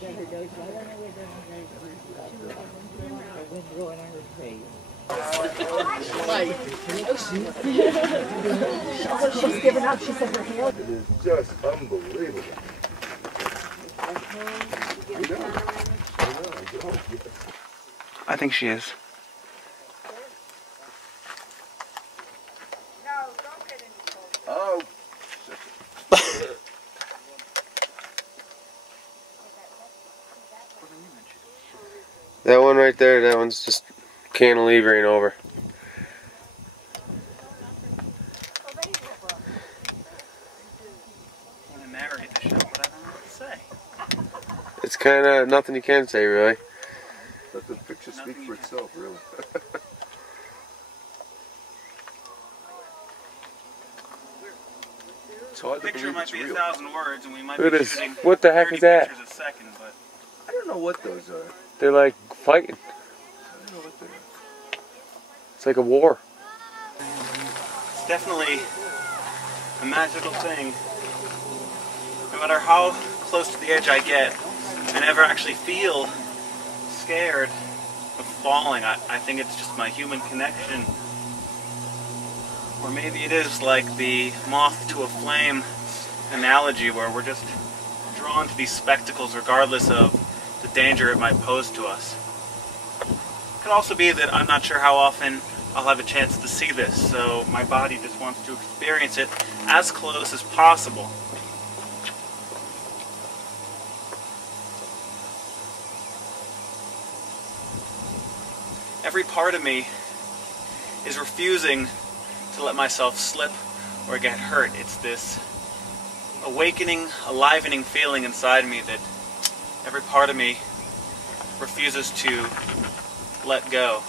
She's given up. She said her hair. It is just unbelievable. I think she is. Oh. That one right there, that one's just cantilevering over. I want to narrate the show, but I don't know what to say. It's kind of nothing you can say, really. Let the picture speak for itself, really. So a picture might be 1,000 words, and we might Look be at this. shooting What the heck 30 is that? pictures a second, but I don't know what those are. They're like fighting. I don't know what they are. It's like a war. it's definitely a magical thing. No matter how close to the edge I get, I never actually feel scared of falling. I think it's just my human connection. Or maybe it is like the moth to a flame analogy, where we're just drawn to these spectacles regardless of the danger it might pose to us. It could also be that I'm not sure how often I'll have a chance to see this, so my body just wants to experience it as close as possible. Every part of me is refusing to let myself slip or get hurt. It's this awakening, alivening feeling inside me that every part of me refuses to let go.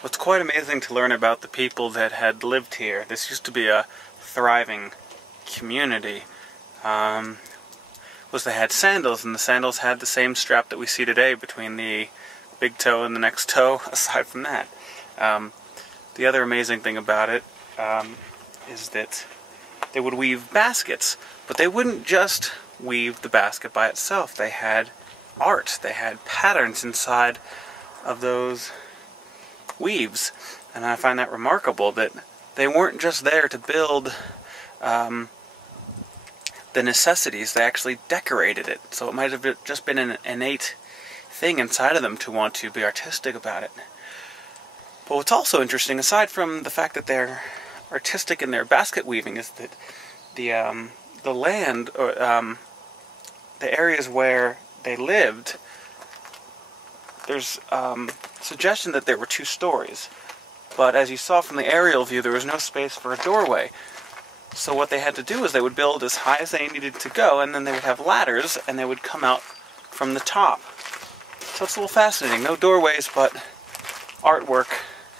What's quite amazing to learn about the people that had lived here. This used to be a thriving community. Was they had sandals, and the sandals had the same strap that we see today between the big toe and the next toe. Aside from that, the other amazing thing about it is that they would weave baskets, but they wouldn't just weave the basket by itself. They had art, they had patterns inside of those weaves, and I find that remarkable that they weren't just there to build the necessities, they actually decorated it. So it might have just been an innate thing inside of them to want to be artistic about it. But what's also interesting, aside from the fact that they're artistic in their basket weaving, is that the land, or the areas where they lived, there's suggestion that there were 2 stories. But as you saw from the aerial view, there was no space for a doorway. So what they had to do is they would build as high as they needed to go, and then they would have ladders, and they would come out from the top. So it's a little fascinating. No doorways, but artwork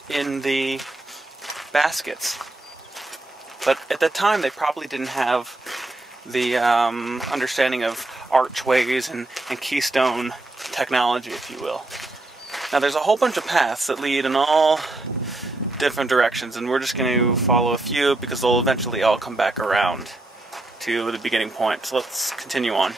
in the baskets. But at the time, they probably didn't have the understanding of archways and keystone technology, if you will. Now, there's a whole bunch of paths that lead in all different directions, and we're just going to follow a few because they'll eventually all come back around to the beginning point. So let's continue on.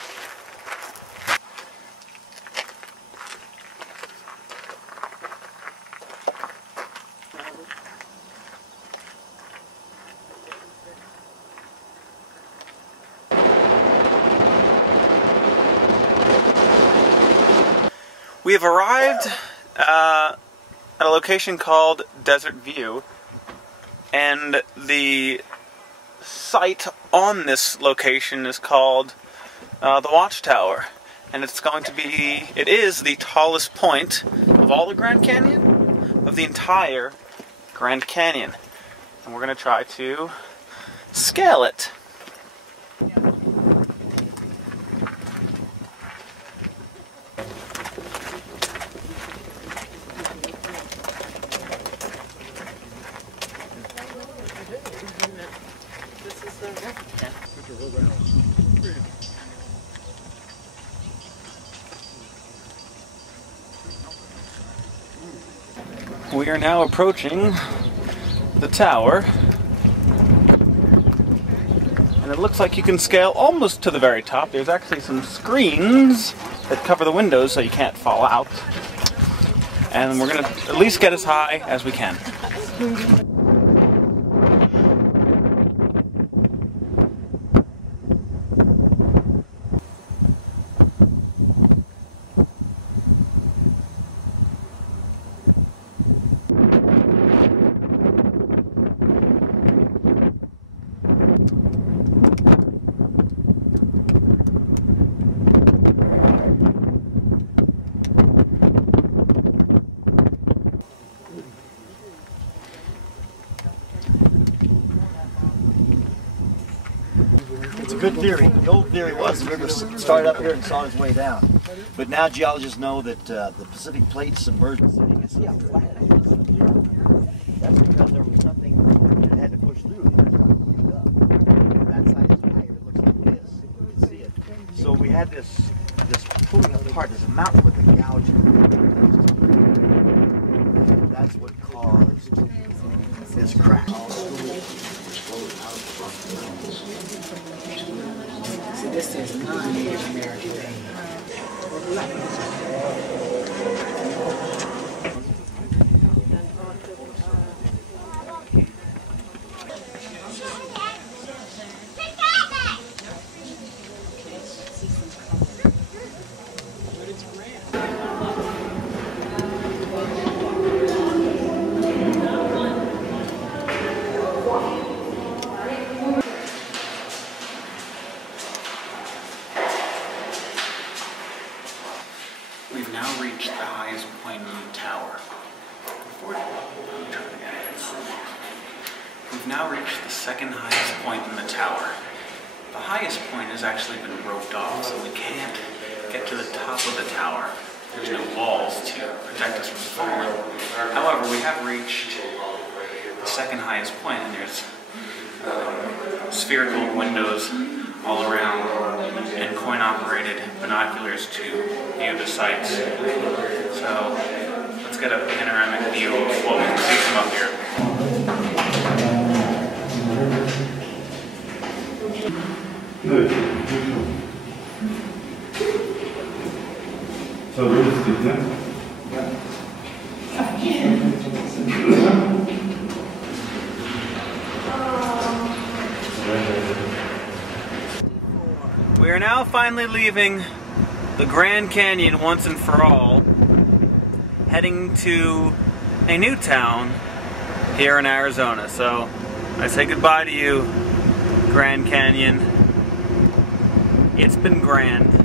We have arrived at a location called Desert View, and the site on this location is called the Watchtower, and it is the tallest point of all the Grand Canyon, of the entire Grand Canyon, and we're going to try to scale it. We are now approaching the tower, and And it looks like you can scale almost to the very top. There's actually some screens that cover the windows so you can't fall out. And we're going to at least get as high as we can. It's a good theory. The old theory was the river started up here and saw its way down. But now geologists know that the Pacific Plate submerged the city. You can see how flat it is. That's because there was something that had to push through. It got pushed up. That side is higher. It looks like this. You can see it. So we had this pulling apart. There's a mountain with a gouge. That's what caused this crack. So this is non-Native American. We've now reached the highest point in the tower. We've now reached the second highest point in the tower. The highest point has actually been roped off, so we can't get to the top of the tower. There's no walls to protect us from falling. However, we have reached the second highest point, and there's spherical windows all around and coin-operated binoculars to view the sights. So let's get a panoramic view of what we can see from up here. Good. So this is it. We are now finally leaving the Grand Canyon once and for all, heading to a new town here in Arizona. So I say goodbye to you, Grand Canyon. It's been grand.